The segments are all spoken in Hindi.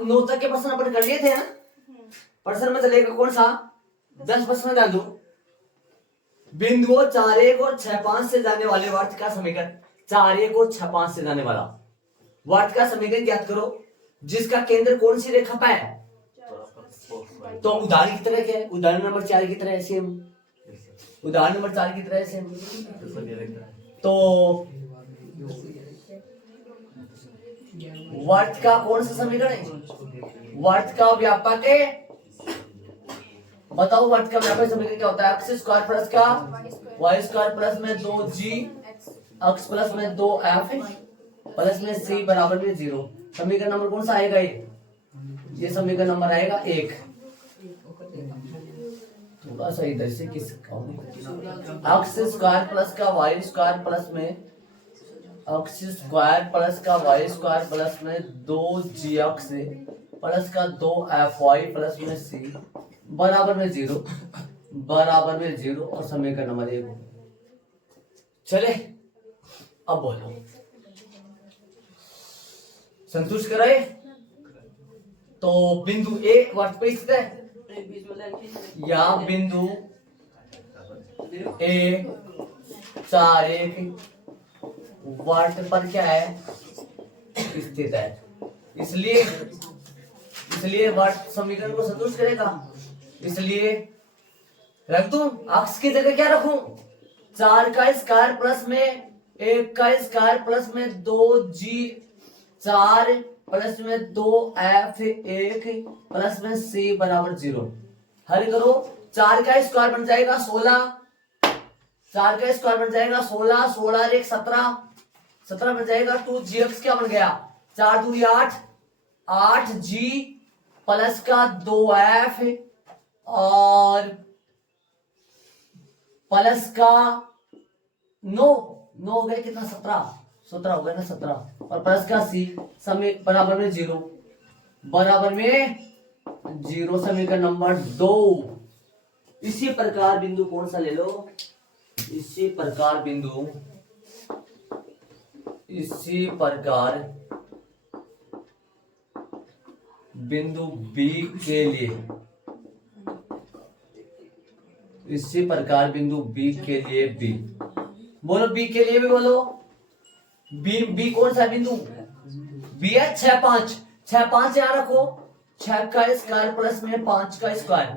9 तक के प्रश्न अपन कर लिए थे ना। प्रश्न में चलेगा कौन सा 10 प्रश्न डाल दो। बिंदुओं 4 1 और 6 5 से जाने वाले वर्त का समीकरण, 4 1 और 6 5 से जाने वाला वर्त का समीकरण ज्ञात करो जिसका केंद्र कौन सी रेखा पर है। तो उदाहरण की तरह क्या है, उदाहरण नंबर 4 की तरह सेम, उदाहरण नंबर 4 की तरह सेम। तो वर्त का कौन सा समीकरण है, वर्त का व्यापक है। बताओ वर्त का व्यापक समीकरण क्या होता है। एक्स स्क्वायर प्लस का वाई स्क्वायर प्लस में 2g एक्स प्लस में 2f प्लस में c बराबर में 0। समीकरण नंबर कौन सा आएगा ये समीकरण नंबर आएगा 1। थोड़ा सा इधर से किस एक्स स्क्वायर प्लस का वाई स्क्वायर प्लस में एक्स स्क्वायर प्लस का वाई स्क्वायर प्लस में 2gx प्लस का 2fy प्लस में c बराबर में 0, बराबर में 0 और समीकरण नंबर 1। चले अब बोलो, संतुष्ट कराए। तो बिंदु ए वर्त पे स्थित है या बिंदु ए 4 1 वर्त पर क्या है स्थित है, इसलिए वर्त समीकरण को संतुष्ट करेगा। इसलिए रख दूं अक्ष की जगह क्या रखूं 4 का स्क्वायर प्लस में 1 का स्क्वायर प्लस में 2g 4 प्लस में 2f1 प्लस में c बराबर 0। हल करो 4 का स्क्वायर बन जाएगा 16, 4 का स्क्वायर बन जाएगा 16, 16 एक 17, 17 बन जाएगा 2gx क्या बन गया 4 दूनी 8, 8g प्लस का 2f और प्लस का 9 हो गया कितना 17 हो गया ना 17 और प्लस का c समय बराबर में 0, बराबर में 0 समीकरण नंबर 2। इसी प्रकार बिंदु कौन सा ले लो, इसी प्रकार बिंदु, इसी प्रकार बिंदु B के लिए, इसी प्रकार बिंदु B के लिए B बोलो, B के लिए भी बोलो। B कौन सा बिंदु B है 6 5, 6 5 यहाँ रखो, 6 का स्क्वायर प्लस में 5 का स्क्वायर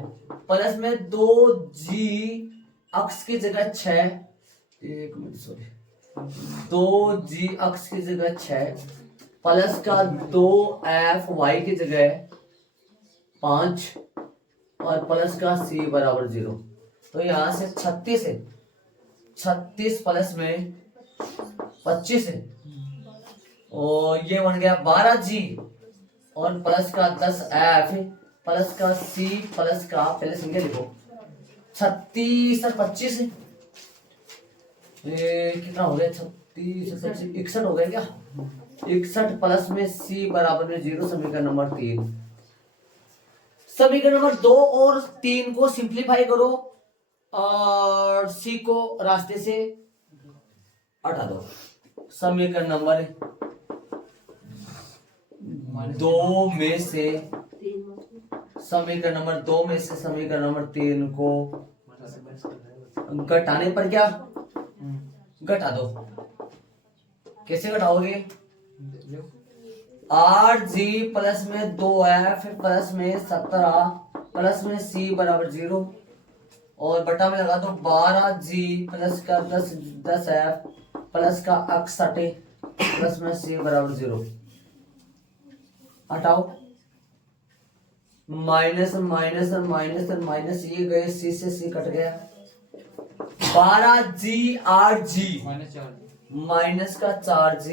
प्लस में 2g अक्ष की जगह 6, एक मिनट सॉरी 2g अक्ष की जगह 6 प्लस का 2fy की जगह 5 और प्लस का c बराबर 0। तो यहां से 36 है, 36 प्लस में 25 है और ये बन गया 12g और प्लस का 10f प्लस का c प्लस का पहले संख्या लिखो 36 और 25 ये कितना हो गया 36 61 हो गया क्या 61 प्लस में c बराबर में 0 समीकरण नंबर 3। समीकरण नंबर 2 और 3 को सिंप्लीफाई करो और c को रास्ते से हटा दो। समीकरण नंबर 2 में से समीकरण नंबर 2 में से समीकरण नंबर 3 को घटाने पर क्या घटा दो। कैसे घटाओगे 8g प्लस में 2f प्लस में 17 प्लस में c बराबर 0 और बटा में लगा दो 12g प्लस का 10f प्लस का 61 प्लस में c बराबर 0। हटाओ माइनस माइनस और माइनस और माइनस ये गए c से c कट गया 12g 8g माइनस का 4g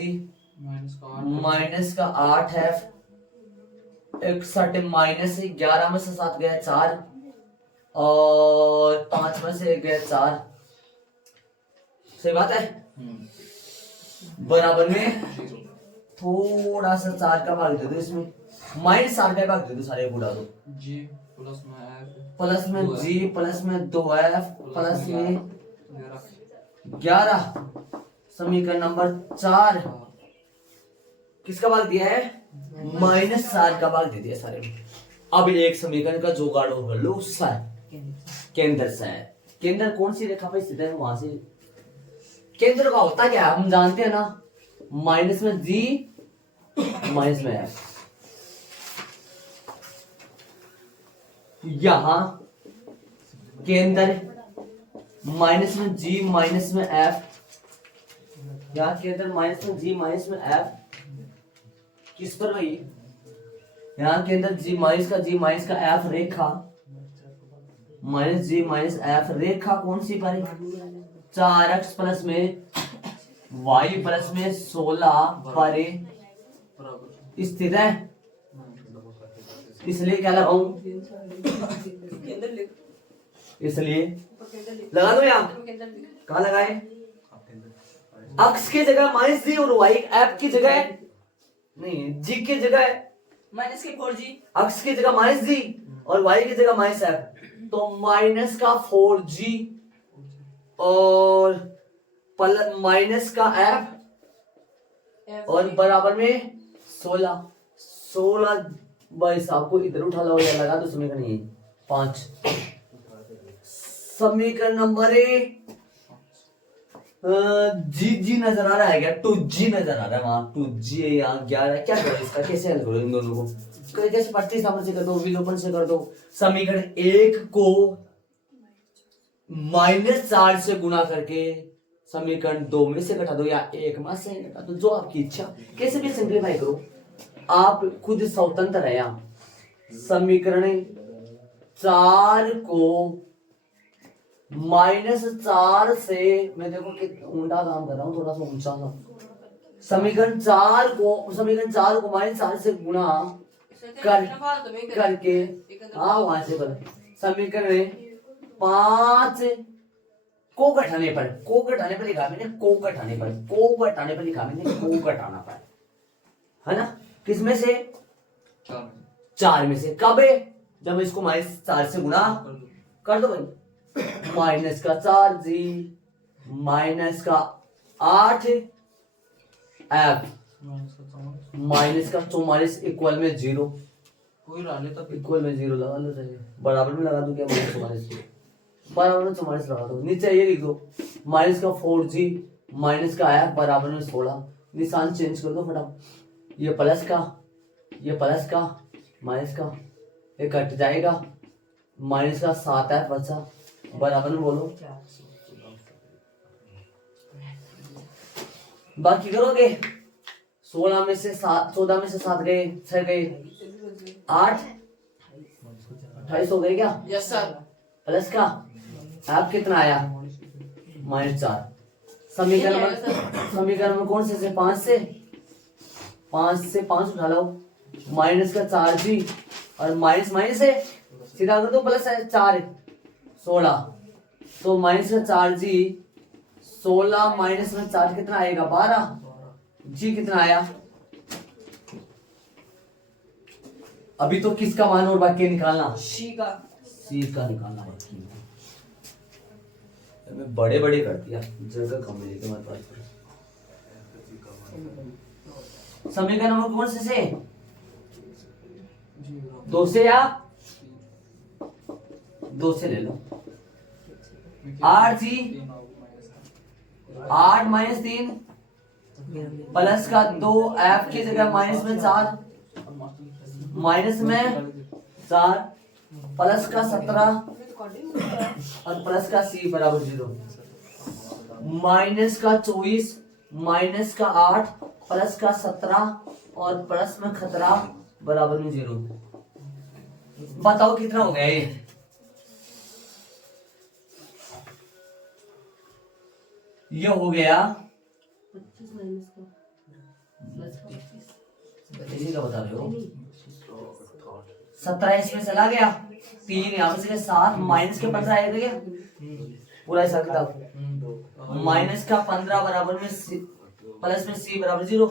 माइनस का 8f 61 माइनस 11 में से 7 गया 4 और 5 में से 1 गया 4। सही बात है बराबर में थोड़ा सा 4 का भाग दे दो, इसमें माइनस 4 का भाग दे दो, सारे बुढ़ा दो g प्लस में g प्लस में 2f प्लस में 11 समीकरण नंबर 4 किसका भाग दिया है -7 का भाग दे दिया सारे में। अब एक समीकरण का जुगाड़ और कर लो उसका केंद्र से। केंद्र कौन सी रेखा पे स्थित है वहां से। केंद्र का होता क्या है हम जानते हैं ना, माइनस में जी माइनस में एफ। यहां केंद्र माइनस में जी माइनस में एफ, यहां केंद्र माइनस में जी माइनस में एफ किस पर भाई, यहां केंद्र जी माइनस का एफ रेखा माइनस जी माइनस एफ रेखा कौन सी पर 4x प्लस में y प्लस में 16 पर स्थित है। इसलिए क्या लगाऊं, इसलिए लगा दो यहाँ, कहा लगाए, अक्ष की जगह माइनस जी और y एफ की जगह नहीं जी की जगह माइनस के 4g, अक्ष की जगह माइनस जी और y की जगह माइनस एफ, तो माइनस का 4g और माइनस का एफ और बराबर में 16 भाई साहब को इधर उठा लो या लगा दो समीकरण ये 5। समीकरण नंबर जी नजर आ रहा है क्या, 2g नजर आ रहा है वहां, 2g यहाँ 11 क्या करो इसका, कैसे हल करो इन दोनों को, कैसे पट्टी सामने से कर दो, विलोपन से कर दो। समीकरण 1 को -4 से गुणा करके समीकरण 2 में से घटा दो या 1 में से घटा दो, जो आपकी इच्छा, कैसे भी सिंप्लीफाई करो, आप खुद स्वतंत्र है। यहाँ समीकरण 4 को -4 से, मैं देखो कि उल्टा काम कर रहा हूँ, थोड़ा सा ऊंचा सा, समीकरण 4 को -4 से गुणा करके, हाँ वहां से बोला, समीकरण 5 को घटाने पर लिखा मैंने, को घटाने पर लिखा मैंने, को घटाना पर, है ना, किसमें से 4 में से, कब है जब इसको -4 से गुणा कर दो भाई, माइनस का 4g माइनस का 8 एफ माइनस का 44 इक्वल में 0, इक्वल में 0 लगा लो, चाहिए बराबर में लगा दो क्या, -44 बराबर में 44 लगा दो, नीचे ये लिख दो माइनस का 4g माइनस का एफ बराबर में 16, निशान चेंज कर दो फटाफट, ये प्लस का माइनस का ये कट जाएगा, माइनस का 7f बचा, बराबर में बोलो, बाकी करोगे 16 में से 7, 14 में से 7 गए, 6 गए 8, 28 हो गए क्या, यस सर, प्लस का आप कितना आया -4। समीकरण में कौन से 5 से 5 उठा लो, माइनस का 4g और माइनस है सीधा कर दो, प्लस है 4 16, तो माइनस का 4g 16 माइनस में 4 कितना आएगा 12, जी कितना आया, अभी तो किसका मान और बाकी निकालना, सी का निकालना बाकी, मैं बड़े कर दिया, जगह कम है लेकिन हमारे पास। समीकरण नंबर कौन से 2 से या 2 से ले लो, 8g 8 माइनस 3 प्लस का 2 एफ की जगह माइनस में 4 माइनस में 4 प्लस का 17 और प्लस का c बराबर 0, माइनस का 24 माइनस का 8 प्लस का 17 और प्लस में खतरा बराबर में 0। बताओ कितना हो गया ये हो गया 25 का बता रहे हो, 17 इसमें चला गया, 3 यहाँ से 7 माइनस के 15 आएगा क्या, पूरा हिसाब किताब, माइनस का 15 बराबर में प्लस में c बराबर 0,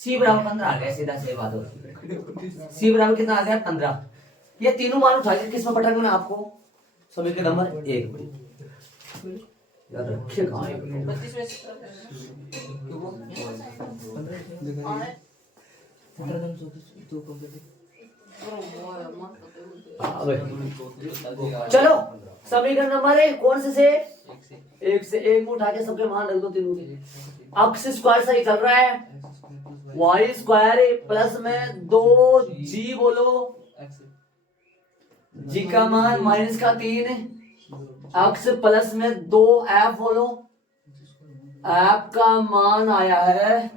c बराबर 15 आ गया, सीधा सही बात हो, c बराबर कितना आ गया 15, ये तीनों मान उठा के किसमें पटा मैंने आपको, समीकरण नंबर 1 याद रखिए, अबे। चलो समीकरण नंबर एक कौन से एक से एक को उठा के सबके मान रख दो तीनों के। एक्स स्क्वायर सही चल रहा है, वाई स्क्वायर प्लस में 2g बोलो, जी का मान माइनस का 3, एक्स प्लस में 2f बोलो, एफ का मान आया है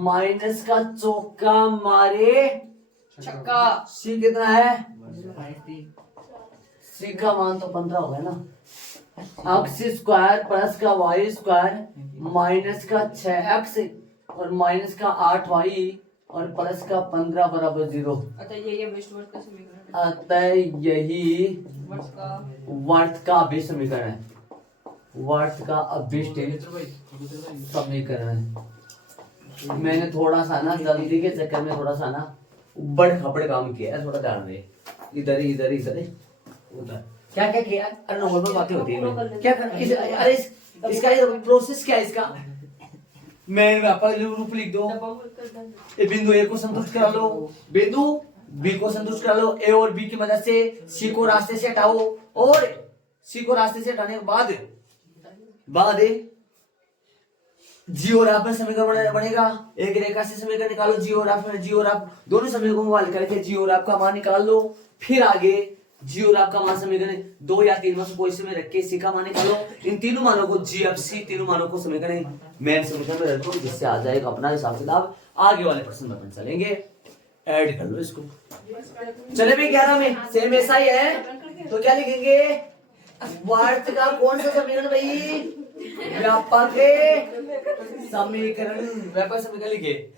माइनस का चौका मारे छक्का। सी कितना है, सी का मान तो 15 हो गया ना। एक्स स्क्वायर प्लस का वाई स्क्वायर माइनस का 6x और माइनस का 8y और प्लस का 15 बराबर 0। अतः ये विष्णुवर्त का समीकरण है। अतः यही वर्त का अभिष्ट समीकरण है, वर्त का अभिष्ट समीकरण है। मैंने थोड़ा सा ना जल्दी के चक्कर में थोड़ा सा ना उबड़ खबड़ काम किया है, थोड़ा ध्यान दे। इधर इधर इधर उधर क्या क्या किया, अरे नॉर्मल बातें होती है क्या कर, अरे इसका प्रोसेस क्या है इसका। मैं व्यापार रूप लिख दो, ए बिंदु ए को संतुष्ट करा लो, बिंदु बी को संतुष्ट करा लो, ए और बी की मदद से सी को रास्ते से हटाओ और सी को रास्ते से हटाने के बाद जी और एफ में समीकरण बनेगा। एक रेखा से समीकरण निकालो, जी और एफ में, जी और एफ दोनों समीकरणों को हल करके जी और एफ का मान निकाल लो। फिर आगे जी और एफ का मान समीकरण 2 या 3 में से कोई से में रख के सी का मान निकालो। इन तीनों मानों को जी एफ सी तीनों मानों को समीकरण मेन समीकरण में रखो, जिससे आ जाएगा अपना हिसाब किताब। आगे वाले प्रश्न में अपन चलेंगे, ऐड कर लो इसको। चले भी 11 में सेम ऐसा ही है, तो क्या लिखेंगे, वर्त का कौन सा समीकरण भाई, व्यापक समीकरण, व्यापक समीकरण लिखे,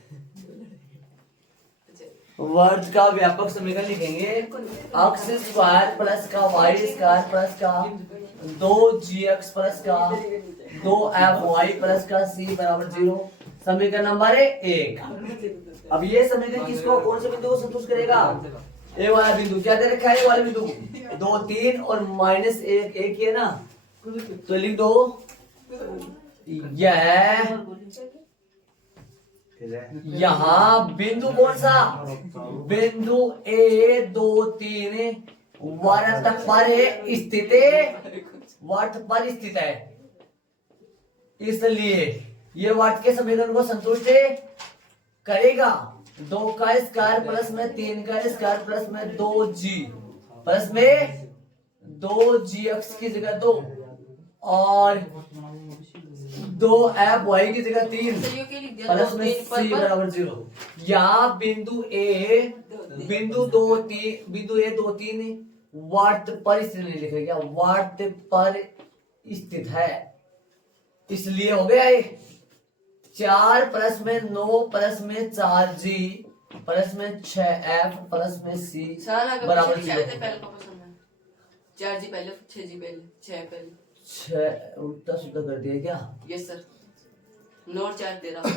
वर्त का व्यापक समीकरण लिखेंगे। एक्स स्क्वायर प्लस का वाई स्क्वायर प्लस का 2gx प्लस का 2fy प्लस का c बराबर 0। समीकरण नंबर 1। अब ये समीकरण किसको, कौन से बिंदु को संतुष्ट करेगा, ए वाला बिंदु। क्या दे रखा है, ए वाला बिंदु 2 3 और -1 1 ही है ना, तो लिख दो यह यहाँ बिंदु कौन सा, बिंदु ए 2 3 वर्त पर स्थित है, वर्त पर स्थित है, इसलिए ये वर्त के समीकरण को संतुष्ट करेगा। 2 का स्क्वायर प्लस में 3 का स्क्वायर प्लस में 2g प्लस में 2gx की जगह 2 और 2fy की जगह 3 प्लस में c बराबर 0। यहाँ बिंदु ए 2 3 वर्त पर स्थित नहीं लिखा गया, वर्त पर स्थित है, इसलिए हो गया ये 4 प्लस में 9 प्लस में 4g प्लस में 6f प्लस में c बराबर 0। 4g पहले 6g पहले 6 पहले 6 उल्टा सीधा कर दिया क्या, यस सर, 9 और 4 दे रहा हूं।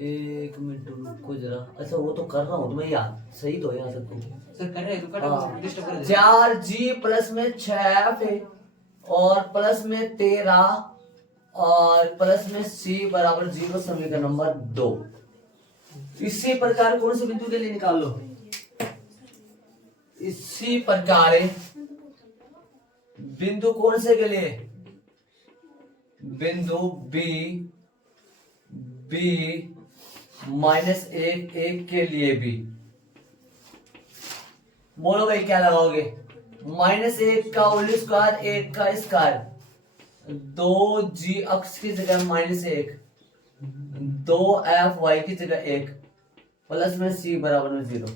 एक मिनट रुको जरा, अच्छा वो तो कर रहा हूँ, तुम्हें याद सही तो है यहाँ सबको सर कर रहे हैं, तो कर डिस्टर्ब कर दे। 4g प्लस में 6f और प्लस में 13 और प्लस में c बराबर 0। समीकरण नंबर 2। इसी प्रकार कौन से बिंदु के लिए निकाल लो, इसी प्रकार बिंदु कौन से के लिए, बिंदु b -1 1 के लिए भी बोलो भाई क्या लगाओगे, -1 का होल स्क्वायर 1 का स्क्वायर 2g x की जगह -1 2fy की जगह 1 प्लस में c बराबर में 0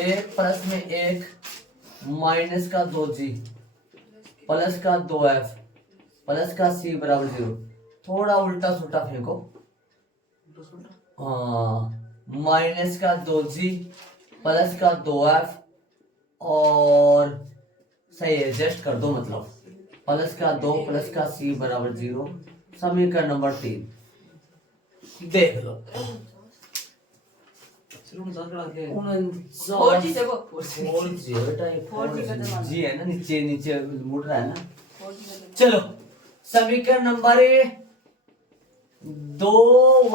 1 प्लस में 1 माइनस का 2g प्लस का 2f प्लस का c बराबर 0। थोड़ा उल्टा सुल्टा फेंको, माइनस का 2g प्लस का 2f और सही एडजस्ट कर दो, मतलब प्लस का 2 प्लस का c बराबर 0। समीकरण नंबर 3 देख लो, 4g देखो, 4g बेटा, 4g का तो जी है ना, नीचे नीचे मुड़ रहा है ना। 4g का चलो समीकरण नंबर 2 व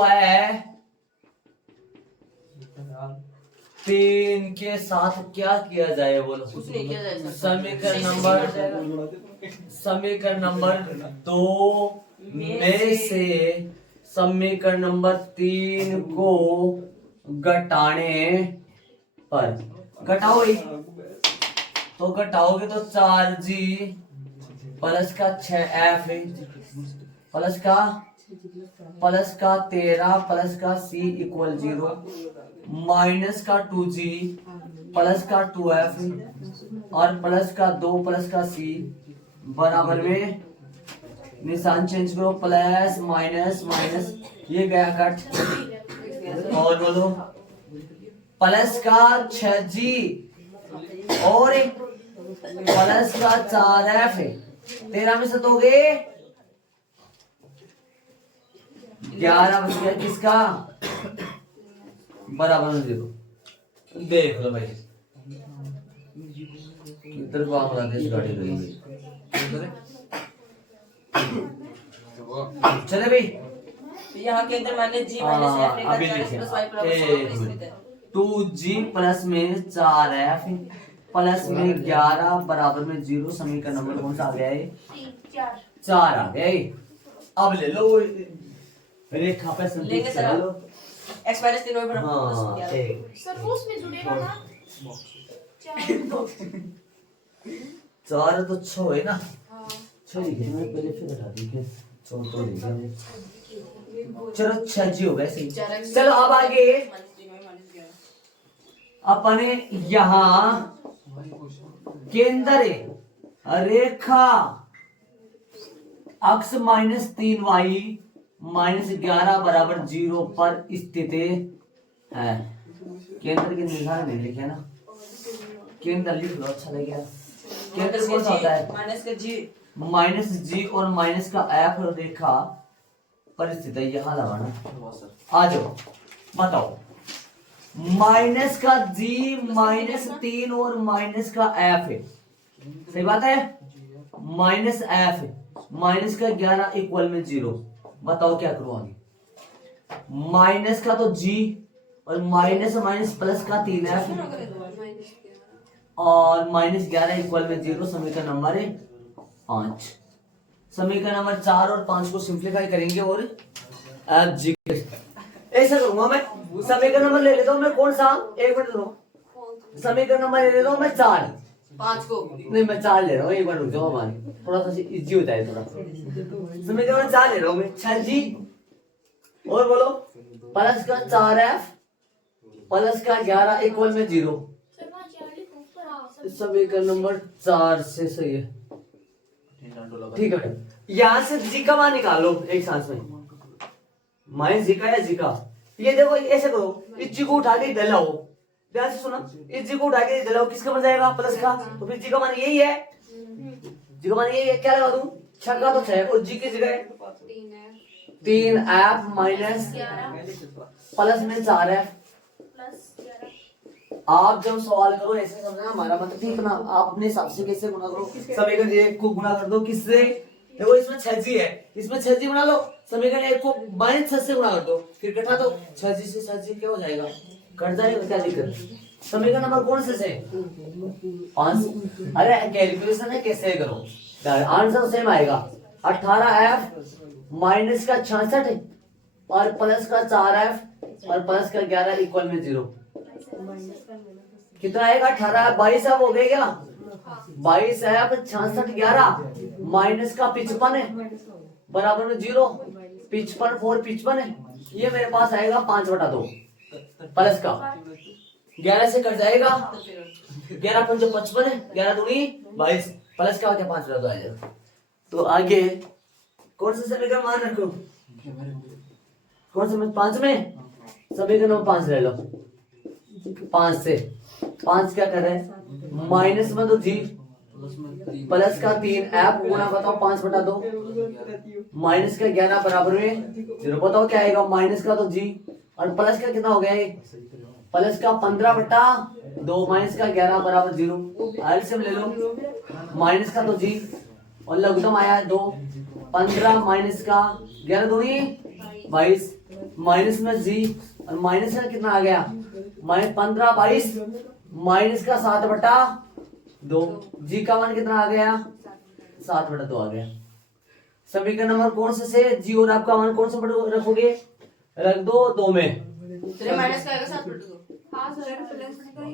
3 के साथ क्या किया जाए बोलो? कुछ नहीं किया जाए सर। समीकरण सही नंबर से किया समीकरण नंबर 2 में से समीकरण नंबर 3 को घटाने पर, घटाओ तो घटाओगे तो 4g प्लस का 6f प्लस का 13 प्लस का c इक्वल 0 माइनस का 2g प्लस का 2f और प्लस का 2 प्लस का c बराबर में निशान चेंज करो, प्लस माइनस माइनस ये गया कट और बोलो प्लस का 6g और प्लस का 4f 13 में से दोगे 11 बच गया किसका बराबर में 0। देख लो भाई इधर बांग्लादेश गाड़ी गई चले भाई तो यहाँ के अंदर मान लीजिए g माइनस f अभी लेकर 4x लिखे प्लस y बराबर 100 स्थित है। 2g प्लस में 4f प्लस में 11 बराबर में 0। समीकरण नंबर कौन सा आ गया है? 4 आ गया है। अब ले लो रेखा पे लेंगे सर चलो x माइनस 3 y बराबर हाँ 10। एक सर वो उसमें जुड़ेगा ना? 4 तो 6 है ना, हाँ। 6 लिखे मैंने पहले फिर हटा दी के 4 तो लिख दिया। चलो 6g हो गया सही। चलो अब आगे अपने यहाँ केंद्र रेखा अक्ष -3y -11 बराबर 0 पर स्थित है। केंद्र के निर्धारण नहीं लिखे ना, केंद्र लिख लो अच्छा लगेगा। केंद्र कौन सा होता है? माइनस जी और माइनस का एफ रेखा पर स्थित है। यहाँ लगाना, आ जाओ बताओ। माइनस का जी -3 और माइनस का एफ है, सही बात है। माइनस एफ माइनस का 11 इक्वल में 0। बताओ क्या करो आगे। माइनस का तो जी और माइनस माइनस प्लस का 3f और -11 इक्वल में 0। समीकरण नंबर 5। समीकरण नंबर 4 और 5 को सिंप्लीफाई करेंगे और ऐसा करूंगा मैं। समीकरण नंबर ले लेता हूँ मैं, कौन सा? एक मिनट दो। समीकरण नंबर ले लेता हूँ मैं 4। 5 को नहीं मैं 4 ले रहा हूँ, एक बार रुक जाओ हमारी थोड़ा सा इजी होता है थोड़ा। समीकरण नंबर 4 ले रहा हूँ मैं, 6g और बोलो प्लस का 4f प्लस का 11 इक्वल में 0। सर वहाँ 4 लिखो ऊपर। हाँ सर। समीकरण नंबर 4 से सही है, ठीक है। यहाँ से जी का मान निकालो एक सांस में, माइनस जी का या जी का। ये देखो ऐसे करो, इस जी को उठा के इधर लाओ, ध्यान से सुना। इस जी को उठा के इधर लाओ, किसका बन जाएगा? प्लस का। तो फिर जी का मान यही है, जी का मान यही है। क्या लगा दूं? 6 का तो 6 और जी की जगह 3f माइनस प्लस में 4f। आप जब सवाल करो ऐसे समझना, हमारा मतलब ठीक ना, आप अपने हिसाब से कैसे गुणा करो। समीकरण 1 को गुणा कर दो किससे? देखो इसमें 6g है, इसमें 6g बना लो। समीकरण 1 को -6 से गुणा कर दो, फिर घटा दो। 6g से 6g क्या हो जाएगा? कट जाएगा, क्या दिक्कत? समीकरण नंबर कौन से 5। अरे कैलकुलेशन है, कैसे करो आंसर सेम आएगा। 18f माइनस का 66 और प्लस का 4f और प्लस का 11 इक्वल में 0। कितना आएगा? 18 22 अब हो गया क्या? 22 है अब 66 11 माइनस का 55 है बराबर में 0। 55 4 55 है, ये मेरे पास आएगा 5/2 प्लस का 11 से कट जाएगा। 11 5 55 है, 11 दूनी 22 प्लस का क्या 5/2 आएगा। तो आगे कौन सा समीकरण मान रखो? कौन सा? 5 में समीकरण नंबर 5 ले लो। 5 से 5 क्या कर रहे हैं? माइनस में तो जी प्लस का 3f गुणा बताओ 5/2 माइनस का 11 बराबर में 0। बताओ क्या आएगा? माइनस का तो जी और प्लस का कितना हो गया? प्लस का 15/2 माइनस का 11 बराबर 0। एलसीएम ले लो। माइनस का तो जी और लघुत्तम आया 2। 15 माइनस का 11 दूनी 22 माइनस में जी और माइनस का कितना आ गया? माइनस 15 22 माइनस का 7/2। जी का मान कितना आ गया? 7/2 आ गया। समीकरण नंबर कौन से जी और आपका मान कौन सा रखोगे? रख दो 2 में। तेरे माइनस का आएगा 7/2। हाँ सर प्लस का ही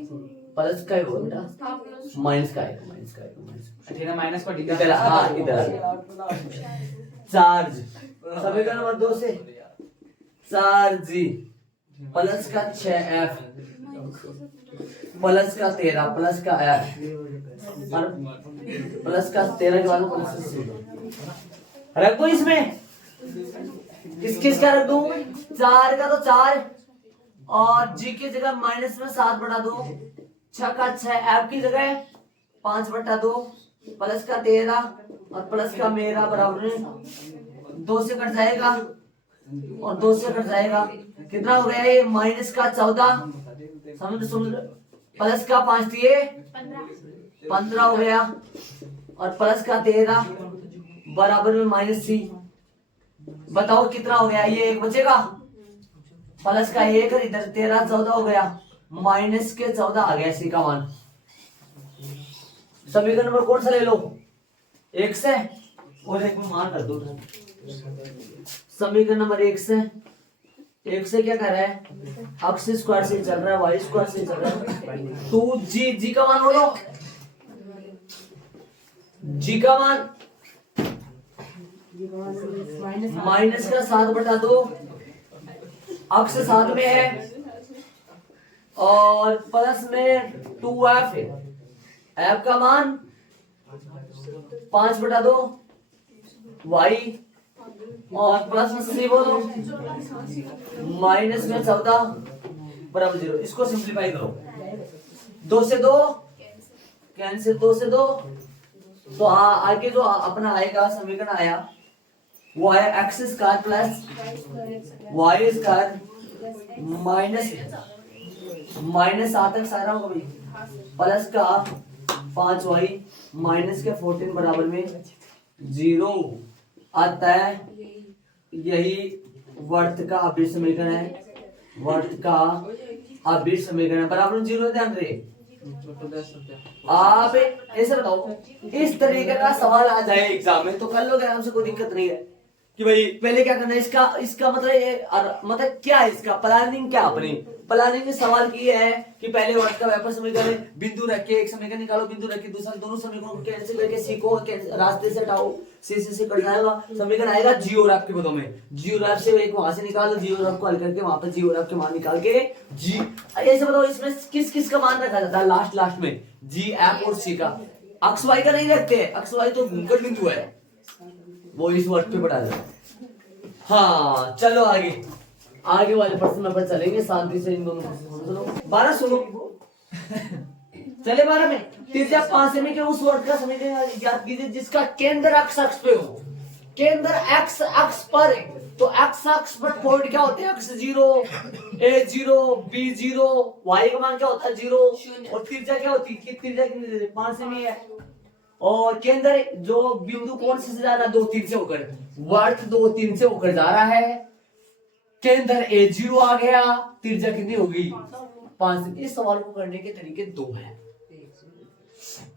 प्लस का है वो बेटा, हाँ प्लस माइनस का है, माइनस का है, माइनस का। ठीक है माइनस पर इधर हाँ इधर आ गया। चार्ज समीकरण नंबर 2 से चार्ज जी प्लस का 6f प्लस का 13 प्लस का f और प्लस का 13 के बाद प्लस का 0 रख दो इसमें। किस का रख दो? 4 का तो 4 और जी की जगह माइनस में 7/2, 6 का 6 f की जगह 5/2 प्लस का 13 और प्लस का मेरा बराबर में 2 से कट जाएगा और 2 से कट जाएगा। कितना हो गया ये? माइनस का 14 समझ प्लस का 5 दिए 15 हो गया और प्लस का 13 बराबर में माइनस सी। बताओ कितना हो गया? ये 1 बचेगा, प्लस का 1 और इधर 13 14 हो गया, माइनस के 14 आ गया सी का मान। समीकरण नंबर कौन सा ले लो? 1 से और 1 में मान कर दो। समीकरण नंबर 1 से क्या कर रहा है? एक्स स्क्वायर से चल रहा है, वाई स्क्वायर से चल रहा है। तो जी का मान बोलो। जी का मान माइनस का 7/2 अक्ष 7 में है और प्लस में 2f है। f का मान 5/2 y और प्लस में सी बोलो माइनस में 14 बराबर 0। इसको सिंप्लीफाई करो। 2 से 2 कैंसिल, 2 से 2 तो आगे जो अपना आएगा समीकरण आया वो आया x square plus y square minus 7 सारा होगा भाई प्लस का 5y माइनस के 14 बराबर में 0 आता है। यही वर्त का अभिन्न समीकरण है, वर्त का अभिन्न समीकरण बराबर में 0। ध्यान रहे आप ऐसे बताओ, इस तरीके का सवाल आ जाए एग्जाम में तो कर लोगे आराम से, कोई दिक्कत नहीं है कि भाई पहले क्या करना है। इसका मतलब ये मतलब क्या है, इसका प्लानिंग क्या अपनी प्लानिंग में सवाल की है कि पहले वर्ग का व्यापक समीकरण बिंदु रख के एक समीकरण निकालो, बिंदु रख के दूसरा, दोनों समीकरणों को कैंसिल करके सीखो, रास्ते से हटाओ, से कट जाएगा समीकरण आएगा जी और एफ के पदों में। जी और एफ से एक वहां से निकालो, जी और एफ को हल करके वहां पर जी और एफ के मान निकाल के जी ऐसे बताओ इसमें किस का मान रखा जाता है लास्ट में? जी एफ और सी का। एक्स वाई का नहीं रखते, एक्स वाई तो घूमकर बिंदु है, वो इस वर्ग पे पढ़ा जाए। हाँ चलो आगे वाले प्रश्न पर चलेंगे, शांति से इन दोनों को सुनो। 12 सुनो चले 12 में तीसरा 5 में क्या उस वर्ग का समीकरण ज्ञात कीजिए जिसका केंद्र अक्ष पे हो। केंद्र एक्स अक्ष पर है तो एक्स अक्ष पर पॉइंट क्या होते हैं? x0 a0 b0 y का मान क्या होता है? 0 और त्रिज्या क्या होती है? त्रिज्या कितनी? 5 सेमी है। और केंद्र जो बिंदु कौन से जा रहा है? 2 3 से होकर, वर्त 2 3 से होकर जा रहा है। केंद्र a0 आ गया, त्रिज्या कितनी होगी? 5। इस सवाल को करने के तरीके 2 हैं।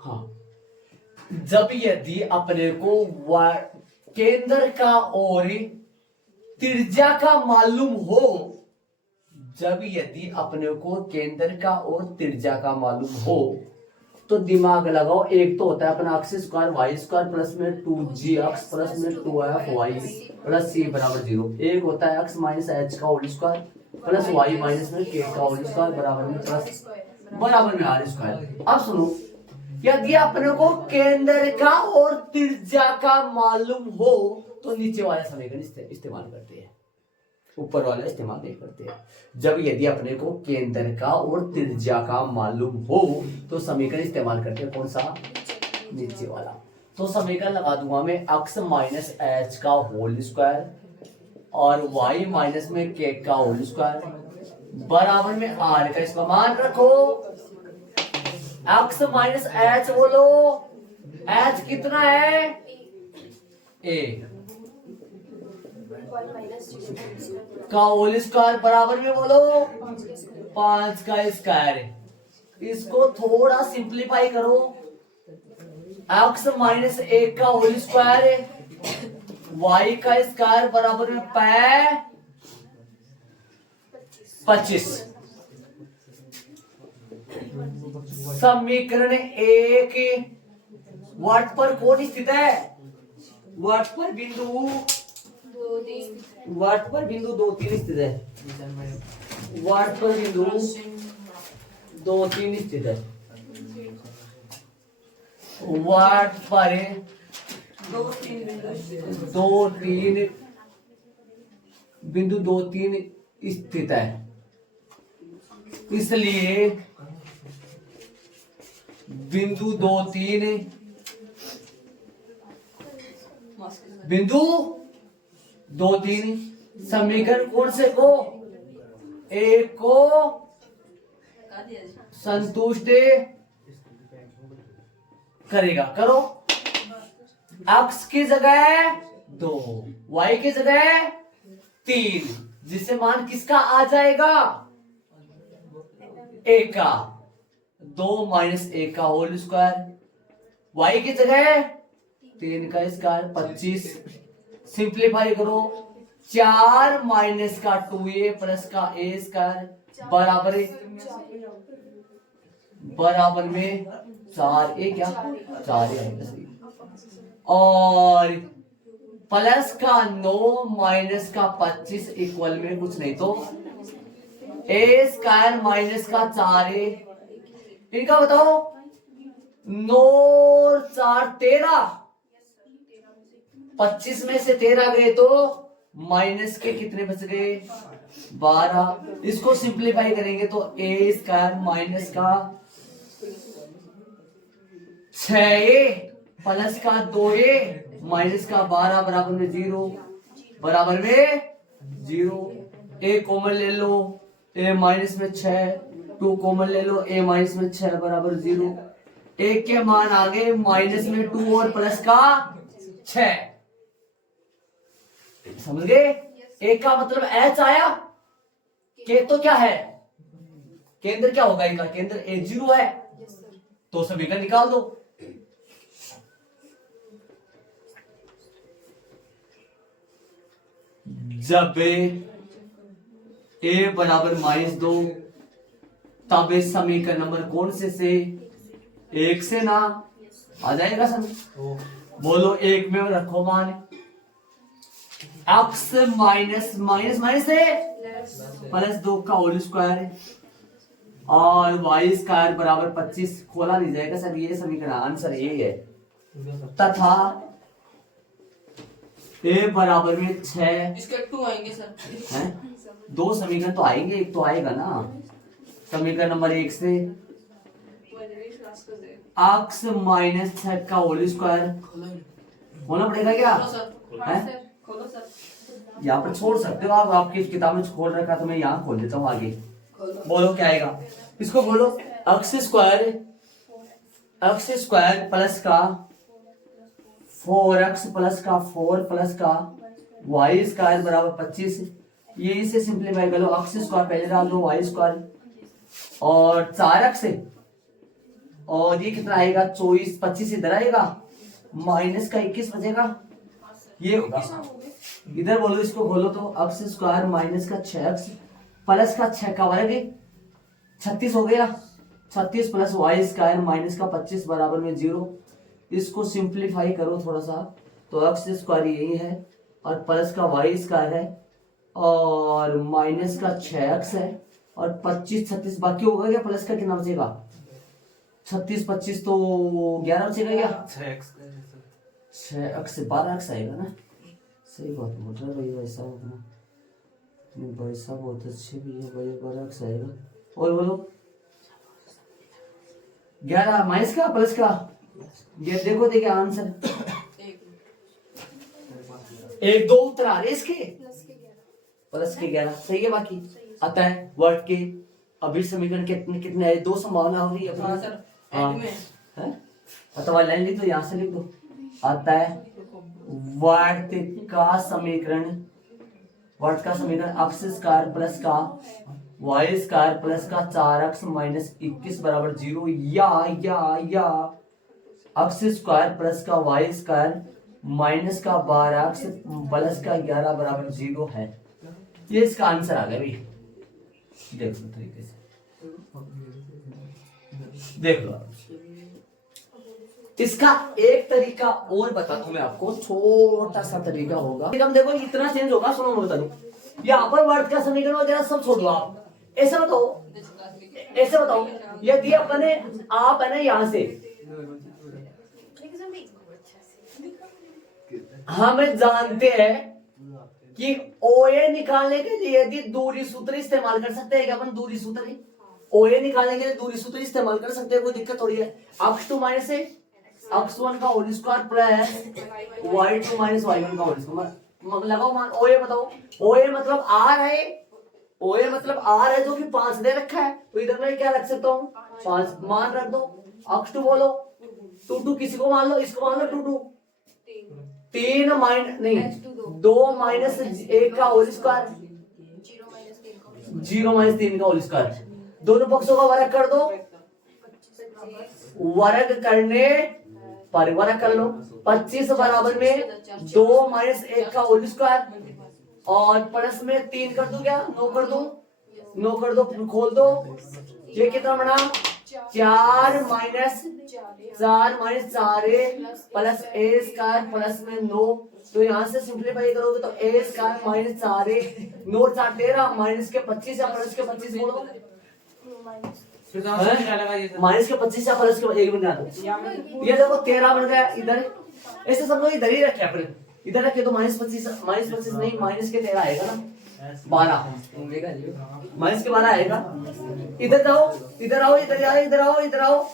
हाँ, जब यदि अपने को केंद्र का और त्रिज्या का मालूम हो, जब यदि अपने को केंद्र का और त्रिज्या का मालूम हो तो दिमाग लगाओ। एक तो होता है अपना x square y square plus में 2g एक्स प्लस में 2f वाई प्लस c बराबर 0। एक होता है एक्स माइनस एच का whole square plus y minus में k का होल स्क्वायर बराबर में प्लस बराबर में r स्क्वायर। अब सुनो, यदि अपने को केंद्र का और त्रिज्या का मालूम हो तो नीचे वाला समीकरण इस्तेमाल करते हैं, ऊपर वाला इस्तेमाल नहीं करते हैं। जब यदि अपने को केंद्र का और त्रिज्या का मालूम हो तो समीकरण इस्तेमाल करते हैं कौन सा? नीचे वाला। तो समीकरण लगा दूंगा मैं x माइनस एच का होल स्क्वायर और y माइनस में k का होल स्क्वायर बराबर में r का। इसका मान रखो x माइनस एच बोलो, h कितना है? a का होल स्क्वायर बराबर में बोलो 5 का स्क्वायर, इसको थोड़ा सिंप्लीफाई करो। x माइनस 1 का होल स्क्वायर, y का स्क्वायर बराबर में 25। समीकरण 1 वाट पर कौन स्थित है? वाट पर बिंदु 2 3 स्थित है। वाट पर बिंदु 2 3 स्थित है। वाट पर 2 3 स्थित है, इसलिए बिंदु 2 3 समीकरण कौन से को? एक को संतुष्ट करेगा। करो। x की जगह 2, y की जगह 3, जिससे मान किसका आ जाएगा? 1 का। 2 माइनस 1 का होल स्क्वायर, y की जगह 3 का स्क्वायर 25। सिंप्लीफाई करो। 4 माइनस का 2a प्लस का a स्क्वायर बराबर में 4a क्या? 4a और प्लस का 9 माइनस का 25 इक्वल में कुछ नहीं तो a स्क्वायर माइनस का 4a। इनका बताओ। 9 4 13, 25 में से 13 गए तो माइनस के कितने बच गए? 12। इसको सिंप्लीफाई करेंगे तो a स्क्वायर माइनस का 6a प्लस का 2a माइनस का 12 बराबर में 0, बराबर में 0। a कॉमन ले लो, a माइनस में 6, 2 कॉमन ले लो, a माइनस में 6 बराबर 0। एक के मान आगे माइनस में 2 और प्लस का 6। समझ गए? एक का मतलब h आया। के तो क्या है? केंद्र क्या होगा? इनका केंद्र a0 है, तो समीकरण निकाल दो। जब a बराबर -2, तब इस समीकरण नंबर कौन से 1 से ना आ जाएगा सर? बोलो। 1 में रखो मान x माइनस है प्लस 2 का होल स्क्वायर और y स्क्वायर बराबर 25। खोला नहीं जाएगा सर, ये समीकरण आंसर यही है। तथा a बराबर में 6। इसके 2 आएंगे सर। हैं? 2 समीकरण तो आएंगे, एक तो आएगा ना। समीकरण नंबर 1 से x माइनस 6 का होल स्क्वायर होना पड़ेगा क्या? खोलो सर। यहाँ पर छोड़ सकते हो आप, आपकी किताब में खोल रखा तो मैं यहाँ खोल देता हूँ आगे। बोलो क्या आएगा? इसको बोलो। x स्क्वायर प्लस का 4x प्लस का 4 प्लस का y स्क्वायर बराबर 25। ये इसे सिंप्लीफाई कर लो। x स्क्वायर पहले डाल दो, y स्क्वायर और 4x और ये कितना आएगा? 24। 25 इधर आएगा, माइनस का 21 बचेगा। ये होगा। इधर बोलो, इसको खोलो तो x स्क्वायर माइनस का 6x प्लस का 6 का वर्ग 36 हो गया। 36 प्लस y स्क्वायर माइनस का 25 बराबर में 0। इसको सिंप्लीफाई करो थोड़ा सा तो x स्क्वायर यही है और प्लस का y स्क्वायर है और माइनस का 6x है और 25 36 बाकी होगा क्या? प्लस का कितना बचेगा? 36 25 तो 11 बचेगा क्या? 6x से 12x आएगा ना। सही बात बोल रहा है भाई, वैसा होगा भाई साहब, बहुत अच्छे भी है भाई। 12x आएगा। और बोलो 11 माइनस का प्लस का, ये देखो देखिए आंसर 1 2 उत्तर आ रहे इसके प्लस के 11 सही है। बाकी आता है वर्ड के अभी समीकरण कितने कितने है? 2 संभावना हो रही है। हाँ सर, एंड में है अथवा लाइन लिख दो, यहाँ से लिख दो। आता है वर्ड का समीकरण x स्क्वायर प्लस का वाई स्क्वायर प्लस का 4x माइनस 21 बराबर 0 या x स्क्वायर प्लस का वाई स्क्वायर माइनस का 12x प्लस का 11 बराबर 0 है। ये इसका आंसर आ गया भाई। देखो तरीके से देख लो। इसका एक तरीका और बताता हूं मैं आपको, छोटा सा तरीका होगा। हम देखो इतना चेंज होगा, सुनो मैं बता दूं। यहाँ पर वर्ड का समीकरण वगैरह सब छोड़ दो, आप ऐसे बताओ यदि अपने आप है ना यहाँ से हम जानते हैं कि OA निकालने के लिए यदि दूरी सूत्र इस्तेमाल कर सकते हैं क्या अपन? दूरी सूत्र ही OA निकालने के लिए दूरी सूत्र इस्तेमाल कर सकते हैं, कोई दिक्कत थोड़ी है। x2 माइनस x1 का whole square plus y2 minus y1 का होल स्क्वायर लगाओ मान। OA बताओ, OA मतलब r है, OA मतलब r है जो कि 5 दे रखा है, तो इधर मैं क्या रख सकता हूँ? 5 मान रख दो। x2 बोलो, 2 किसी को मान लो, इसको मान लो 2 3 माइनस नहीं 2 माइनस 1 का होल स्क्वायर 0 माइनस 3 का होल स्क्वायर। दोनों पक्षों का वर्ग कर दो, वर्ग करने पर वर्ग कर लो। 25 बराबर में 2 माइनस 1 का होल स्क्वायर और प्लस में 3 कर दो, क्या 9 कर दो, 9 कर दो, खोल दो। ये कितना बना? 4 minus 4 plus a square plus में 9। तो यहाँ से सिंपलीफाई करोगे तो a स्क्वायर माइनस 4 9 4 13 माइनस के 25 या प्लस के 25 बोलो, माइनस के 25 या प्लस के 1 बन जाता। ये देखो 13 बन गया। इधर ऐसे सब लोग इधर ही रखे अपने, इधर रखे तो माइनस 25 नहीं माइनस के 13 आएगा ना, 12 माइनस के 12 आएगा। इधर जाओ, इधर आओ, इधर आओ, इधर आओ, इधर आओ,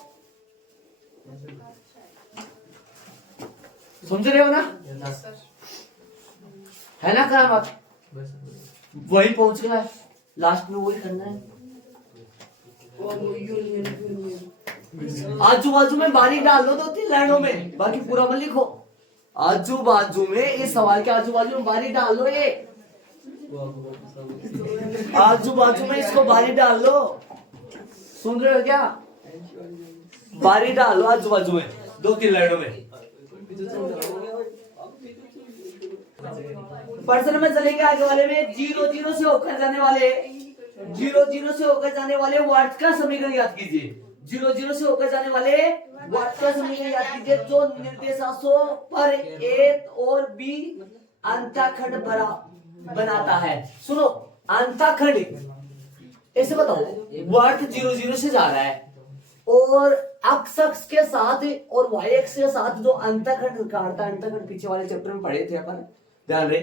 समझ रहे हो ना? है ना करामत? वही पहुंच गया, लास्ट में वही करना है। आजू बाजू में बारी डाल दो 2-3 लाइनों में, बाकी पूरा मत लिखो। आजू बाजू में इस सवाल के आजू बाजू में बारी डाल लो, ये आजू बाजू में इसको बारी डाल लो। सुन रहे हो क्या? बारी डाल लो आजू बाजू में 2-3 लाइनों में। पर्सन में चलेंगे आगे वाले में 0 से होकर जाने वाले 0 से होकर जाने वाले वर्ड का समीकरण याद कीजिए। 0 से होकर जाने वाले वर्ड का समीकरण याद कीजिए जो निर्देशांकों पर A और B अंतःखंड बनाता है। सुनो, अंतःखंड ऐसे बताओ, वर्ड 0 से जा रहा है और x अक्ष के साथ और y अक्ष के साथ जो अंतःखंड काटता है, अंतःखंड पीछे वाले चैप्टर में पढ़े थे अपन, ध्यान रहे।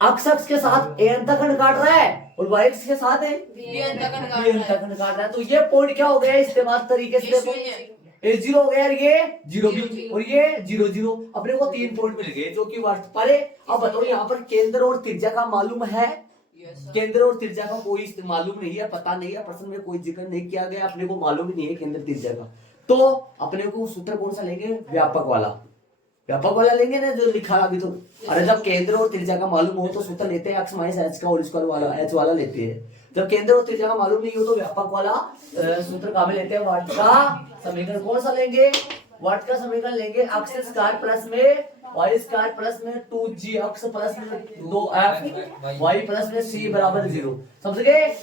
x अक्ष के साथ A अंतःखंड काट रहा है और y अक्ष के साथ है B अंतःखंड काट रहा है। तो ये पॉइंट क्या हो गया इस्तेमाल तरीके से? देखो A0 हो गया, ये 0 भी और ये 0 अपने को 3 पॉइंट मिल गए जो कि वर्ड पर है। अब बताओ यहाँ पर केंद्र और त्रिज्या का मालूम है? केंद्र और त्रिज्या का कोई मालूम नहीं है, पता नहीं है, प्रश्न में कोई जिक्र नहीं किया गया, अपने को मालूम ही नहीं है केंद्र त्रिज्या का। तो अपने को सूत्र कौन सा लेंगे? व्यापक वाला लेंगे ना, जो लिखा अभी। तो अरे जब केंद्र और त्रिज्या का मालूम हो तो सूत्र लेते हैं x माइनस h का होल स्क्वायर वाला, h वाला लेते हैं। जब केंद्र और त्रिज्या का मालूम नहीं हो तो व्यापक वाला सूत्र काम में लेते हैं। वर्ड का समीकरण कौन सा लेंगे? वर्ड का समीकरण लेंगे x स्क्वायर प्लस में y स्क्वायर प्लस में 2gx प्लस में 2f y प्लस में c बराबर 0। समझ गए?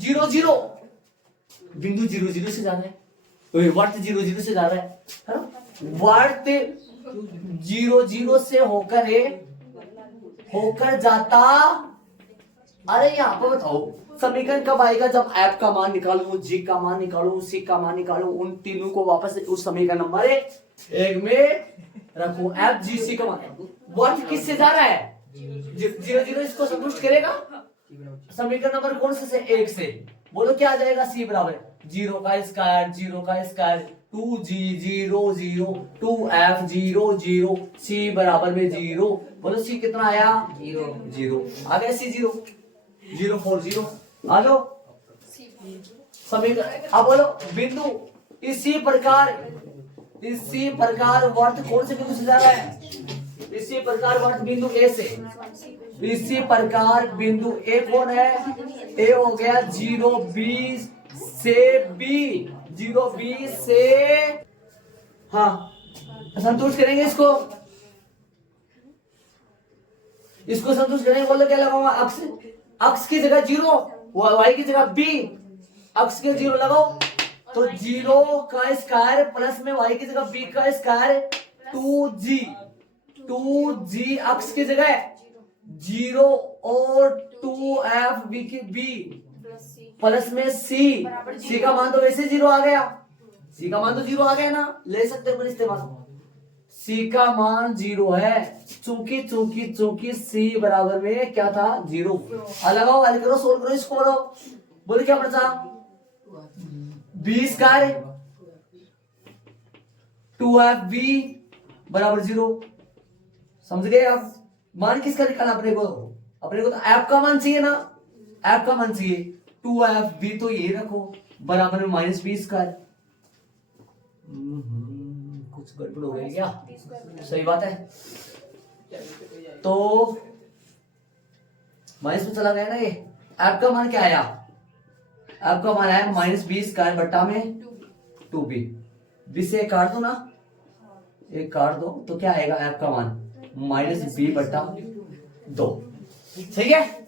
0 बिंदु 0 से जा रहा है, वर्त 0 से जा रहा है ना? वर्त 0 से होकर जाता। अरे यहाँ पर बताओ समीकरण कब आएगा? जब f का मान निकालूं, g का मान निकालूं, c का मान निकालूं, उन तीनों को वापस उस समीकरण नंबर 1 में रखो। f g c का मान वर्त किससे जा रहा है? 0 इसको संतुष्ट करेगा। समीकरण नंबर कौन से? 1 से। बोलो क्या आ जाएगा? c बराबर 0 का स्क्वायर 2g 0 2f 0 c बराबर में 0। बोलो c कितना आया? 0 आ गया। c 0 4 0 आ लो समीकरण। अब बोलो बिंदु इसी प्रकार वर्त कौन से बिंदु से जा रहा है? इसी प्रकार वर्त बिंदु A से इसी प्रकार बिंदु ए कौन है, ए हो गया 0B से बी, 0B से, हाँ संतुष्ट करेंगे इसको संतुष्ट करेंगे। बोलो क्या लगाऊंगा, अक्ष, अक्ष की जगह 0, वाई की जगह बी, अक्ष के 0 लगाओ तो 0 का स्क्वायर प्लस में वाई की जगह बी का स्क्वायर 2g, 2g अक्ष की जगह 0 और 2f बी की बी प्लस में c का मान तो वैसे 0 आ गया, c का मान तो 0 आ गया ना, ले सकते हो इस्तेमाल। c का मान 0 है, चूंकि चूंकि चूंकि c बराबर में क्या था 0। लगाओ, हल करो, सोल्व करो इसको, बताओ बोले क्या बचा, b स्क्वायर 2fb बराबर 0। समझ गए आप, मान किसका निकालना अपने को तो f का मान चाहिए ना, f का मान चाहिए, 2fb तो ये रखो बराबर में -b स्क्वायर। कुछ गड़बड़ हो गई क्या, सही बात है, तो माइनस में चला गया ना ये, f का मान क्या आया, f का मान आया -b स्क्वायर बट्टा में 2b, b से काट दो ना, एक काट दो तो क्या आएगा f का मान -b बट्टा 2, ठीक है।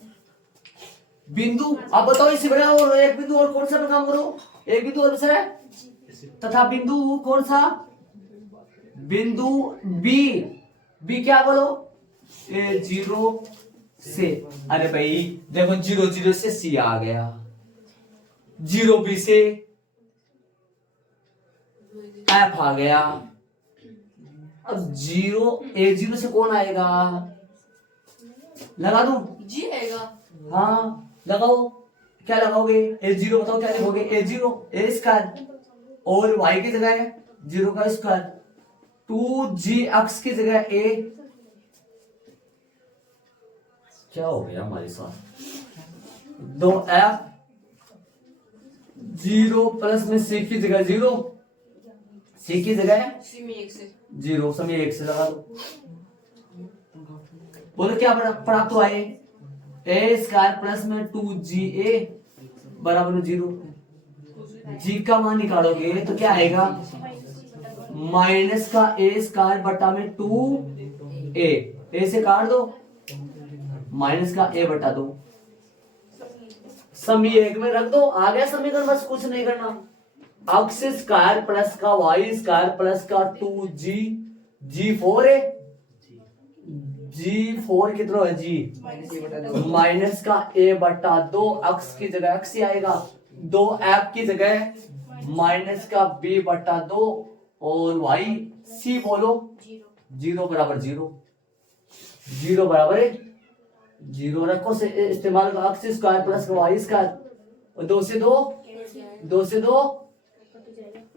बिंदु अब बताओ इससे बड़ा और एक बिंदु और कौन सा मैं काम करो, एक बिंदु और दूसरा है तथा बिंदु कौन सा, बिंदु बी, बी क्या बोलो, ए 0 से, अरे भाई देखो 0 0 से सी आ गया, 0 बी से एफ आ गया, अब 0 ए 0 से कौन आएगा, लगा दूं, जी आएगा, हाँ लगाओ, क्या लगाओगे, ए 0 बताओ क्या लिखोगे, ए 0 ए स्क्वायर और y की जगह है 0 का स्क्वायर, 2g अक्ष की जगह a, क्या हो गया हमारे साथ, 2f 0 प्लस में c की जगह 0, c की जगह है सी में 1 से 0, समय 1 से लगा दो, बोलो क्या प्राप्त हुआ है, ए स्क्वायर प्लस में 2ga बराबर में 0, g का मान निकालोगे तो क्या आएगा, माइनस का ए स्क्वायर बटा में 2a, ए से काट दो, माइनस का ए बटा 2, समी 1 में रख दो, आ गया समीकरण, बस कुछ नहीं करना, अक्ष स्क्वायर प्लस का वाई स्क्वायर प्लस का 2g, g4 है, g4 कितना है g, माइनस का a बटा 2, अक्ष की जगह अक्ष ही आएगा, 2f की जगह माइनस का b बटा 2 और y, c बोलो 0 बराबर 0, 0 बराबर है 0 रखो से इस्तेमाल का, अक्ष स्क्वायर प्लस का वाई स्क्वायर और 2 से 2 से 2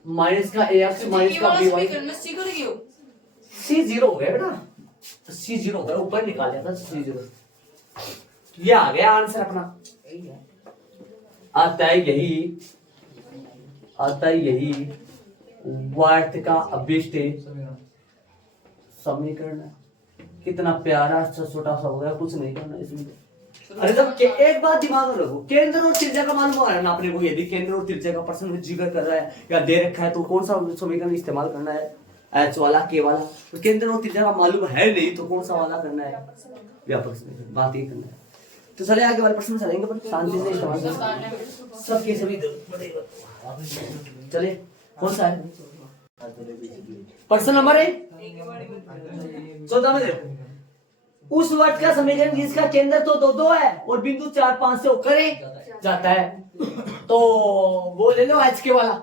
माइनस का a अक्ष माइनस का b वाई, c 0 हो गया बेटा, तो c 0 हो गया, ऊपर निकाल दिया था c 0, ये आ गया आंसर अपना, आता है यही वार्थ का अभिष्ट समीकरण है, कितना प्यारा छोटा सा हो गया, कुछ नहीं करना इसमें। अरे जब एक बात दिमाग में रखो, केंद्र और त्रिज्या का मालूम है ना अपने को, यदि केंद्र और त्रिज्या का प्रश्न जिक्र कर रहा है या दे रखा है तो कौन सा समीकरण इस्तेमाल करना है, एच वाला के वाला, तो केंद्र और त्रिज्या का मालूम है नहीं तो कौन सा वाला करना है, व्यापक समीकरण, बात ये करना है। तो चले आगे वाले प्रश्न चलेंगे, पर शांति से इस्तेमाल सबके सभी चले, कौन सा है प्रश्न नंबर 14 में देखो, उस वर्ग का समीकरण जिसका केंद्र तो 2 2 है और बिंदु 4 5 से होकर जाता है, तो वो ले लो एच के वाला,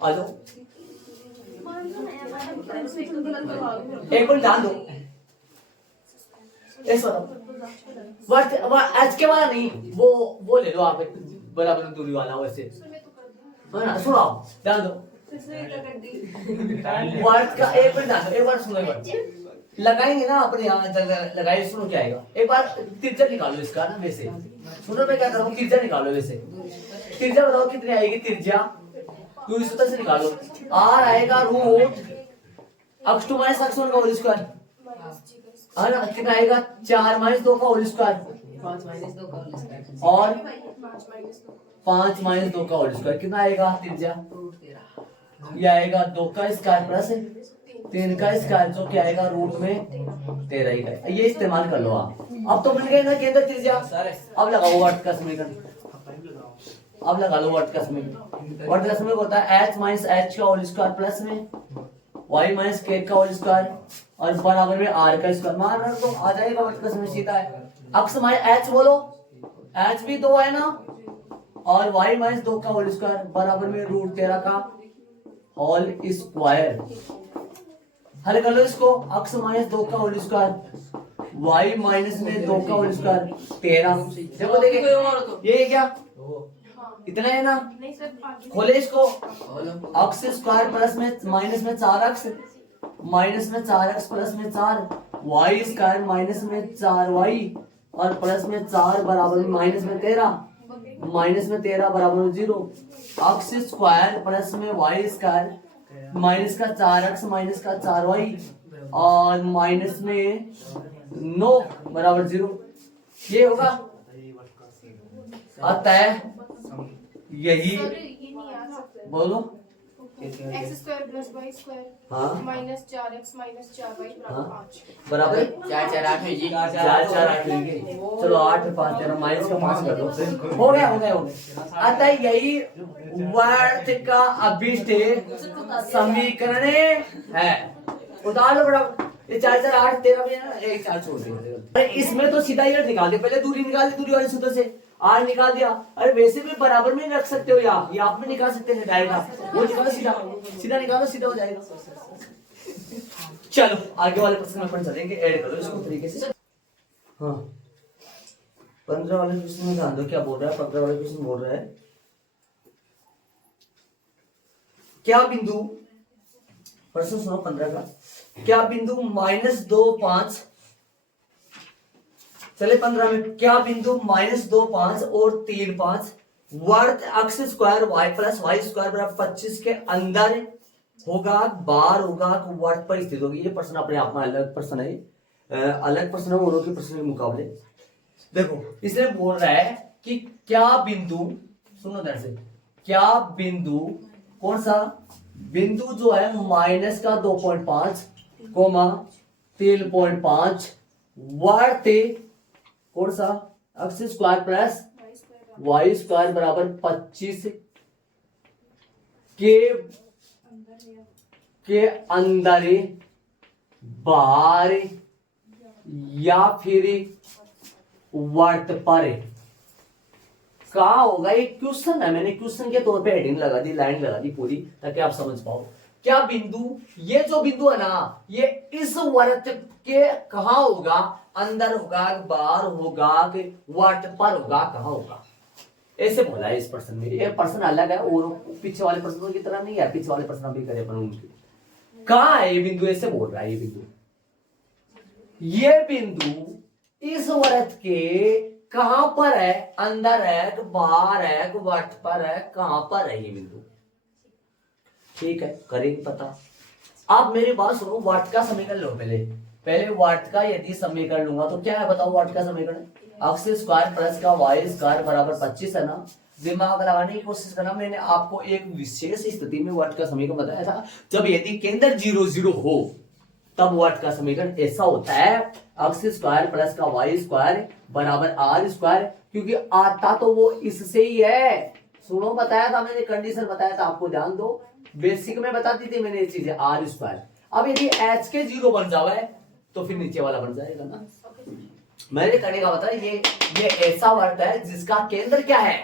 आ जाओ एक बार ध्यान दो, ऐसा वर्ग एच के वाला नहीं, वो ले लो आप, बराबर दूरी वाला वैसे, है ना, सुनो ध्यान दो, वर्ग का एक बार ध्यान दो, एक बार सुनो, एक बार लगाएंगे ना अपने यहाँ लगाइए, सुनो क्या आएगा, एक बार त्रिज्या निकालो इसका ना, वैसे सुनो मैं क्या कर रहा हूँ, त्रिज्या निकालो, वैसे त्रिज्या बताओ कितनी आएगी, त्रिज्या 2 सूत्र से निकालो, r आएगा रूट अक्ष टू माइनस अक्ष 1 का होल स्क्वायर, है ना, कितना आएगा 4 माइनस 2 का होल स्क्वायर 5 माइनस 2 का होल स्क्वायर और 5 माइनस 2 का होल स्क्वायर कितना आएगा त्रिज्या, रूट 13 ये आएगा 2 का स्क्वायर प्लस 3 का स्क्वायर जो क्या आएगा रूट में 13 ही का। ये इस्तेमाल कर लो आप। अब तो मिल गए ना केंद्र त्रिज्या। अब लगाओ वर्त का समीकरण, अब लगा लो वर्त का समीकरण। वर्त का समीकरण होता है h माइनस h का होल स्क्वायर प्लस में y माइनस k का होल स्क्वायर और बराबर में r का स्क्वायर। मान रख दो आ जाएगा वर्त का समीकरण सीधा है। अक्ष माइनस h बोलो, h भी 2 है ना और y माइनस 2 का होल स्क्वायर बराबर में रूट 13 का होल स्क्वायर। हल कर लो इसको। अक्ष माइनस 2 का होल स्क्वायर y माइनस में 2 का होल स्क्वायर 13। देखो देखिए ये क्या इतना है ना, खोले इसको। अक्ष स्क्वायर प्लस में माइनस में 4 अक्ष माइनस में 4 अक्ष प्लस में 4 y स्क्वायर माइनस में 4y और प्लस में 4 बराबर में माइनस में 13 माइनस में 13 बराबर में 0। अक्ष स्क्वायर प्लस में y स्क्वायर माइनस का 4 अक्ष माइनस का 4y और माइनस में 9 बराबर 0। ये होगा। अतः यही बोलो x square plus y square हाँ माइनस 4x माइनस 4y बराबर 5। बराबर 4 4 8 है जी 4 4 8 होंगे। चलो 8 5 13 माइनस का 5 कर दो। हो गया हो गया हो गया। अतः यही वर्त का अभिष्ट समीकरण है। उतार लो बराबर। ये 4 4 8 13 भी है ना, एक 4 छोड़ दे। अरे इसमें तो सीधा ये निकाल दे, पहले दूरी निकाल दी, दूरी वाले सूत्र से r निकाल दिया। अरे वैसे भी बराबर में रख सकते हो यहाँ, ये आप में निकाल सकते हैं डायरेक्ट। वो निकालो सीधा सीधा निकालो, सीधा हो जाएगा। चलो आगे वाले प्रश्न में अपन चलेंगे, ऐड करो इसको तरीके से। हाँ 15 वाले प्रश्न में ध्यान दो क्या बोल रहा है। 15 वाले प्रश्न बोल रहा है क्या बिंदु, प्रश्न सुनो 15 का, क्या बिंदु -2 5 चले 15 में, क्या बिंदु -2 5 और 3 5 वर्त अक्ष square y plus y square बराबर 25 के अंदर होगा, बाहर होगा, वर्त पर स्थित होगी। ये प्रश्न अपने आप में अलग प्रश्न है, अलग प्रश्न है औरों के प्रश्न के मुकाबले। देखो इसने बोल रहा है कि क्या बिंदु, सुनो ध्यान से, क्या बिंदु, कौन सा बिंदु जो है माइनस का 2.5 कोमा 3.5 वर्त कौन सा अक्ष स्क्वायर प्लस वाई स्क्वायर बराबर 25 के अंदर, बाहर या फिर वर्त पर कहा होगा। ये क्वेश्चन है, मैंने क्वेश्चन के तौर पे हेडिंग लगा दी, लाइन लगा दी पूरी ताकि आप समझ पाओ। क्या बिंदु, ये जो बिंदु है ना ये इस वर्त के कहा होगा, अंदर होगा, बाहर होगा, कि वर्त पर होगा, कहा होगा, ऐसे बोला है इस प्रश्न में। ये प्रश्न अलग है और पीछे वाले प्रश्नों की तरह नहीं है। पीछे वाले प्रश्न भी करे अपन उनकी। कहा है ये बिंदु, ऐसे बोल रहा है ये बिंदु इस वर्त के कहां पर है, अंदर है, बाहर है, वर्त पर है, कहां पर है ये बिंदु। ठीक है करेंगे पता। आप मेरी बात सुनो, वर्त का समीकरण लो पहले वर्त का यदि समीकरण लूंगा तो क्या है बताओ। वर्त का समीकरण अक्ष स्क्वायर प्लस का वाई स्क्वायर बराबर 25 है ना। दिमाग लगाने की कोशिश करना। मैंने आपको एक विशेष स्थिति में वर्त का समीकरण बताया था, जब यदि केंद्र 0 0 हो तब वर्त का समीकरण ऐसा होता है, अक्ष स्क्वायर प्लस का वाई स्क्वायर बराबर आर स्क्वायर, क्योंकि आता तो वो इससे ही है। सुनो बताया था मैंने, कंडीशन बताया था आपको, ध्यान दो, बेसिक में बता दी थी मैंने ये चीजें, आर स्क्वायर। अब यदि एच के 0 बन जाए तो फिर नीचे वाला बन जाएगा ना। मैंने करने का मतलब ये ऐसा वर्त है जिसका केंद्र क्या है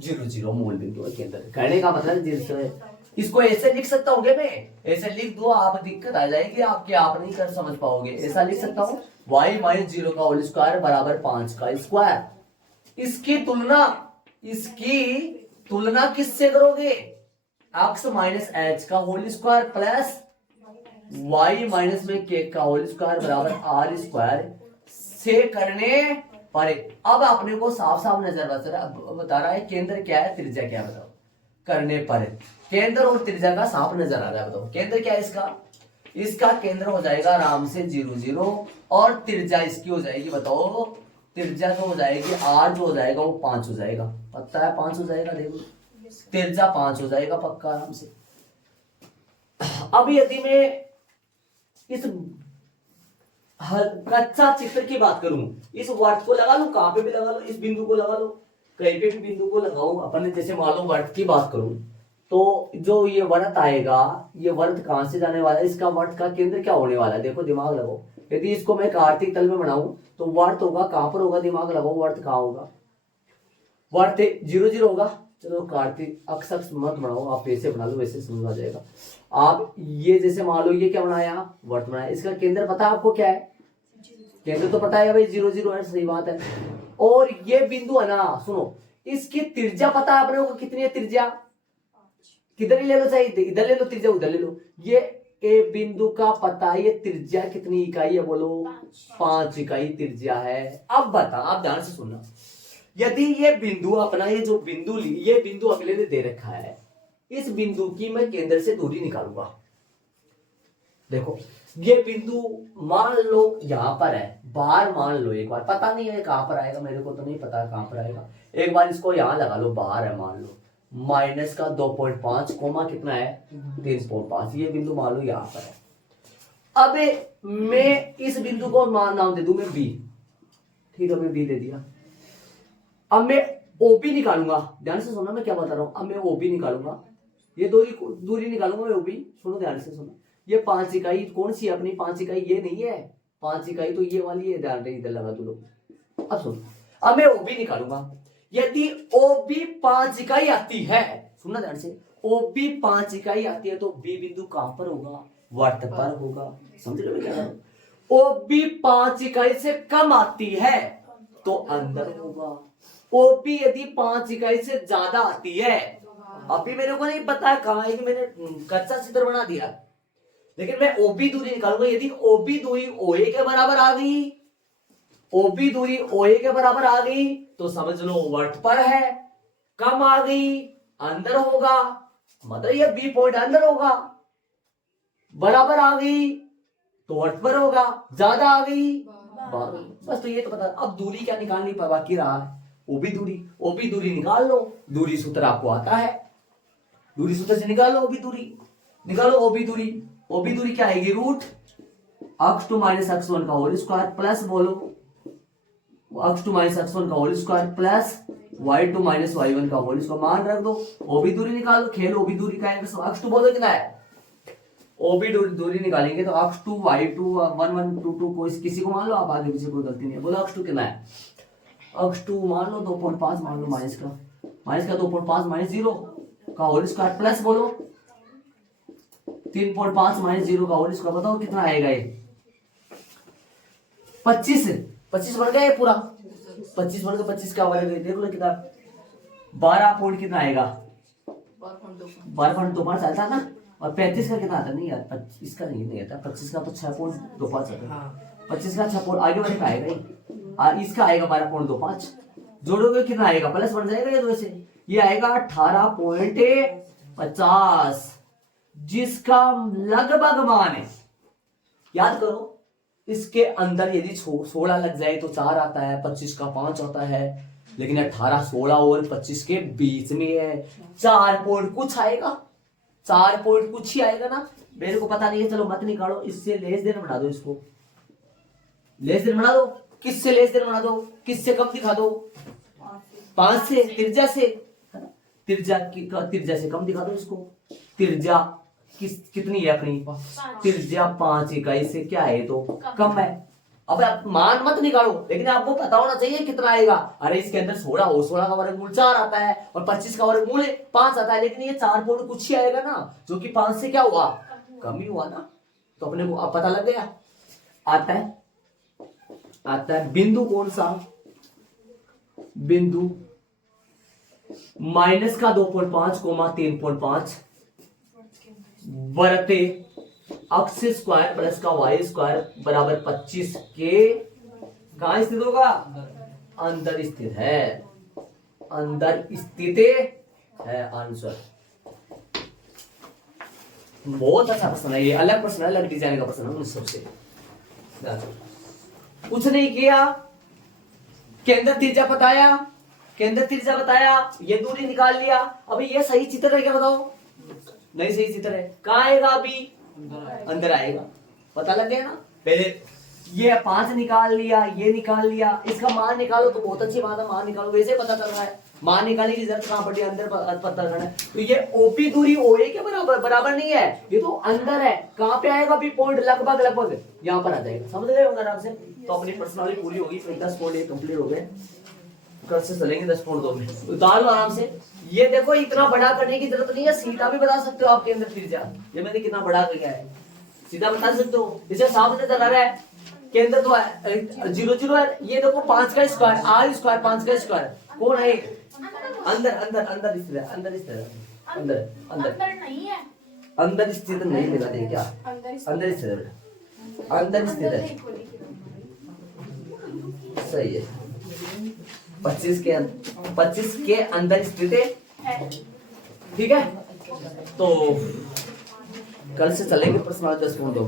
0 0 मूल बिंदु है केंद्र। कहने का मतलब जिससे इसको ऐसे लिख सकता हूँ मैं, ऐसे लिख दो, आप दिक्कत आ जाएगी आपके, आप नहीं कर समझ पाओगे। ऐसा लिख सकता हूँ y माइनस 0 का होल स्क्वायर बराबर 5 का स्क्वायर। इसकी तुलना किससे करोगे, x माइनस एच का whole square plus y minus में k का होल स्क्वायर बराबर आर स्क्वायर से करने पर। अब आपने को साफ साफ नजर बता रहा है केंद्र क्या है, त्रिज्या क्या है, बताओ। करने पर केंद्र और त्रिज्या का साफ नजर आ रहा है, बताओ केंद्र क्या है इसका, इसका केंद्र हो जाएगा आराम से 0 0 और त्रिज्या इसकी हो जाएगी, बताओ त्रिज्या जो हो जाएगी r जो हो जाएगा वो 5 हो जाएगा, पता है 5 हो जाएगा, देखो त्रिज्या 5 हो जाएगा पक्का आराम से। अब यदि मैं इस कच्चा चित्र की बात करूं, इस वर्त को लगा लूं, कहां पे भी लगा लो, इस बिंदु को लगा लो, कहीं पे भी बिंदु को लगाऊं, अपन जैसे मान लो वर्त की बात करूं तो जो ये वर्त आएगा, ये वर्त कहां से जाने वाला है, इसका वर्त का केंद्र क्या होने वाला है, देखो दिमाग लगाओ। यदि इसको मैं कार्तिक तल में बनाऊं तो वर्त होगा कहां पर होगा, दिमाग लगाओ, वर्त कहां होगा, वर्त 0 0 होगा। चलो कार्तिक अक्ष मत बनाओ, आप वैसे बना लो, वैसे समझ आ जाएगा। आप ये जैसे मान लो ये क्या बनाया, वर्त बनाया, इसका केंद्र पता है आपको क्या है, केंद्र तो पता है भाई 0 0 है, सही बात है। और ये बिंदु है ना, सुनो इसकी त्रिज्या पता है अपने को कितनी है, त्रिज्या किधर ही ले लो, चाहिए इधर ले लो त्रिज्या, उधर ले लो, ये ए बिंदु का पता है, ये त्रिज्या कितनी इकाई है, बोलो 5 इकाई त्रिज्या है। अब बता, आप ध्यान से सुनना, यदि ये बिंदु अपना, ये जो बिंदु ये बिंदु अगले ने दे रखा है, इस बिंदु की मैं केंद्र से दूरी निकालूंगा। देखो ये बिंदु मान लो यहां पर है, बाहर मान लो, एक बार पता नहीं है कहां पर आएगा, मेरे को तो नहीं पता है कहां पर आएगा, एक बार इसको यहां लगा लो, बाहर है मान लो, माइनस का 2.5 कोमा कितना है 3.5, ये बिंदु मान लो यहां पर है। अब मैं इस बिंदु को नाम दे दूं मैं बी, ठीक है मैं बी दे दिया। अब मैं ओबी निकालूंगा, ध्यान से सुनना मैं क्या बता रहा हूं, अब मैं ओबी निकालूंगा, ये दूरी निकालूंगा मैं ओबी, सुनो ध्यान से सुनो, ये 5 इकाई कौन सी है अपनी, 5 इकाई ये नहीं है, 5 इकाई तो ये वाली है, ध्यान इधर लगा दो लोग। अब सुनो, अब मैं ओबी निकालूंगा, यदि ओबी 5 इकाई आती है, सुनना ध्यान से, ओबी 5 इकाई आती है तो बी बिंदु कहां पर होगा, वर्त पर होगा, समझ रहे हो क्या है? ओबी 5 इकाई से कम आती है तो अंदर होगा, ओबी यदि 5 इकाई से ज्यादा आती है, अभी मेरे को नहीं पता है कहां है, कि मैंने कच्चा चित्र बना दिया, लेकिन मैं ओबी दूरी निकालूंगा, यदि ओबी दूरी ओए के बराबर आ गई, ओबी दूरी ओए के बराबर आ गई तो समझ लो वर्त पर है, कम आ गई अंदर होगा, मतलब ये बी पॉइंट अंदर होगा, बराबर आ गई तो वर्त पर होगा, ज्यादा आ गई बाहर, बस तो ये तो पता। अब दूरी क्या निकालनी बाकी रहा है, ओबी दूरी निकाल लो, दूरी सूत्र आपको आता है, दूरी सूत्र से निकाल लो ओबी दूरी, निकालो ओबी दूरी क्या आएगी, रूट x2 माइनस x1 का होल स्क्वायर प्लस बोलो x2 माइनस x1 का whole square plus y2 minus y1 का होल स्क्वायर, मान रख दो, ओबी दूरी निकालो, खेल ओबी दूरी का x2 बोलो कितना है, ओबी दूरी निकालेंगे तो x2 y2 1 1 2 2 कोई किसी को मान लो, आप आगे पीछे कोई गलती नहीं है, बोलो x2 कितना है, x2 मान लो 2.5 मान लो, माइनस का 2.5 माइनस 0 का होल स्क्वायर प्लस बोलो 3.5 माइनस 0 का होल स्क्वायर, बताओ कितना आएगा ये 25 बन गया ये पूरा, 25 बन गया, 25 का वर्ग देख लो कितना 12 पॉइंट कितना आएगा, 12.25 आता ना, और 35 का कितना आता नहीं यार, 25 का नहीं आता, 25 का तो 6.25 आता, 25 का 6 आगे बढ़े का आएगा, इसका आएगा 12.25, जोड़ोगे कितना आएगा, प्लस बन जाएगा ये, तो ऐसे ये आएगा 18.50, जिसका लगभग मान है, याद करो इसके अंदर यदि 16 लग जाए तो 4 आता है, 25 का 5 आता है, लेकिन 18 16 और 25 के बीच में है, 4 पॉइंट कुछ आएगा, 4 पॉइंट कुछ ही आएगा ना, मेरे को पता नहीं है, चलो मत निकालो, इससे लेस देन बना दो, इसको लेस देन बना दो, किससे लेस देन बना दो, किससे कम दिखा दो, 5 से, त्रिज्या से, त्रिज्या से कम दिखा दो इसको, त्रिज्या कितनी है अपनी, त्रिज्या 5 इकाई से क्या है तो कम है। अब आप मान मत निकालो, लेकिन आपको पता होना चाहिए कितना आएगा, अरे इसके अंदर 16 का वर्गमूल 4 आता है और 25 का वर्गमूल 5 आता है, लेकिन ये 4 पॉइंट कुछ ही आएगा ना, जो कि 5 से क्या हुआ, कम ही हुआ ना, तो अपने को अब पता लग गया। आता है बिंदु कौन सा, बिंदु माइनस का 2.5 कोमा 3.5 बरते x स्क्वायर प्लस का y स्क्वायर बराबर 25 के कहां स्थित होगा, अंदर स्थित है, अंदर स्थित है आंसर। बहुत अच्छा प्रश्न है ये, अलग प्रश्न है, अलग डिजाइन का प्रश्न है उन सबसे। कुछ नहीं किया, केंद्र त्रिज्या बताया, केंद्र त्रिज्या बताया, ये दूरी निकाल लिया। अभी ये सही चित्र है क्या बताओ? नहीं सही चित्र है, कहाँ आएगा? अभी अंदर आएगा, पता लग गया ना। पहले ये 5 निकाल लिया, ये निकाल लिया, इसका मान निकालो तो बहुत अच्छी बात है, मान निकालो, वैसे पता कर रहा है, मान निकालने की जरूरत कहाँ पड़ी? अंदर पता करना है। तो ये ओपी दूरी ओए के बराबर नहीं है, ये तो अंदर है। कहाँ पे आएगा अभी पॉइंट? लगभग यहाँ पर आ जाएगा, समझ गए होंगे आराम से। तो अपनी पर्सनालिटी पूरी होगी, 10 पॉइंट कंप्लीट हो गए। कल से चलेंगे 10 पॉइंट 2 में, उतार लो आराम से। ये देखो इतना बड़ा करने की जरूरत नहीं है, सीधा भी बता सकते हो आप केंद्र त्रिज्या। ये मैंने कितना बड़ा किया है, सीधा बता सकते हो, इसे सामने चला रहा है। केंद्र तो 0 0 है, ये देखो 5 का स्क्वायर, r स्क्वायर 5 का स्क्वायर कौन है? अंदर अंदर अंदर स्थित है, अंदर स्थित है, अंदर अंदर नहीं है, अंदर स्थित नहीं लगा दे क्या? अंदर स्थित है, अंदर स्थित है, सही है। 25 के अंदर स्थित है, ठीक है। तो कल से चलेंगे प्रश्न 10 पॉइंट 2।